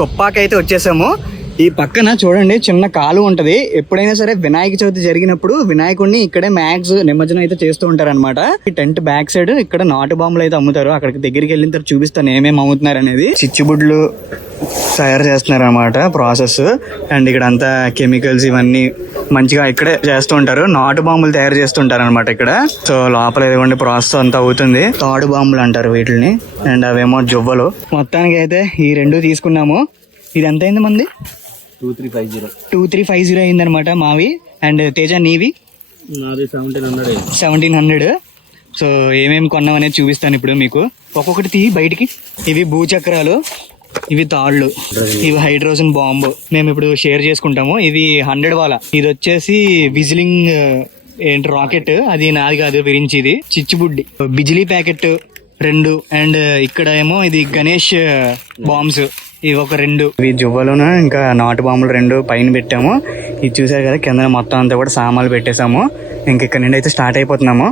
కొప్పాకైతే వచ్చేసాము. ఈ పక్కన చూడండి చిన్న కాలు ఉంటది. ఎప్పుడైనా సరే వినాయక చవితి జరిగినప్పుడు వినాయకుడిని ఇక్కడే మ్యాక్స్ నిమజ్జనం అయితే చేస్తూ ఉంటారు అనమాట. ఈ టెంట్ బ్యాక్ సైడ్ ఇక్కడ నాటు బాంబులు అయితే అమ్ముతారు. అక్కడికి దగ్గరికి వెళ్ళిన తర్వాత చూపిస్తాను ఏమేమి అమ్ముతున్నారు అనేది. చిచ్చుబుడ్లు తయారు చేస్తున్నారు అనమాట ప్రాసెస్. అండ్ ఇక్కడ అంతా కెమికల్స్ ఇవన్నీ మంచిగా ఇక్కడే చేస్తూ ఉంటారు. నాటు బాంబులు తయారు చేస్తుంటారు అనమాట ఇక్కడ. సో లోపల ఇదిగోండి ప్రాసెస్ అంతా అవుతుంది. తాడు బాంబులు అంటారు వీటిని. అండ్ అవేమో జువ్వలు. మొత్తానికి అయితే ఈ రెండు తీసుకున్నాము. ఇది ఎంత అయింది మంది? 2350 అయింది అనమాట మావి. అండ్ తేజ నీవి? 1700. సో ఏమేమి కొన్నాం అనేది చూపిస్తాను ఇప్పుడు మీకు. ఒక్కొక్కటి తీ బయటికి. ఇవి భూచక్రాలు, ఇవి తాళ్ళు, ఇవి హైడ్రోజన్ బాంబు మేము ఇప్పుడు షేర్ చేసుకుంటాము. ఇవి 100 వాళ్ళ. ఇది వచ్చేసి విజిలింగ్ ఏంటి రాకెట్, అది నాది కాదు విరించిది. చిచ్చుబుడ్డి, బిజిలీ ప్యాకెట్ 2. అండ్ ఇక్కడ ఏమో ఇది గణేష్ బాంబ్స్, ఇవి ఒక 2. ఇవి జువ్వలును ఇంకా నాటు బాంబులు 2 పైన పెట్టాము. ఇది చూసారు కదా కింద మొత్తం అంతా కూడా సామాన్లు పెట్టేసాము. ఇంక ఇక్కడ నుండి అయితే స్టార్ట్ అయిపోతున్నాము.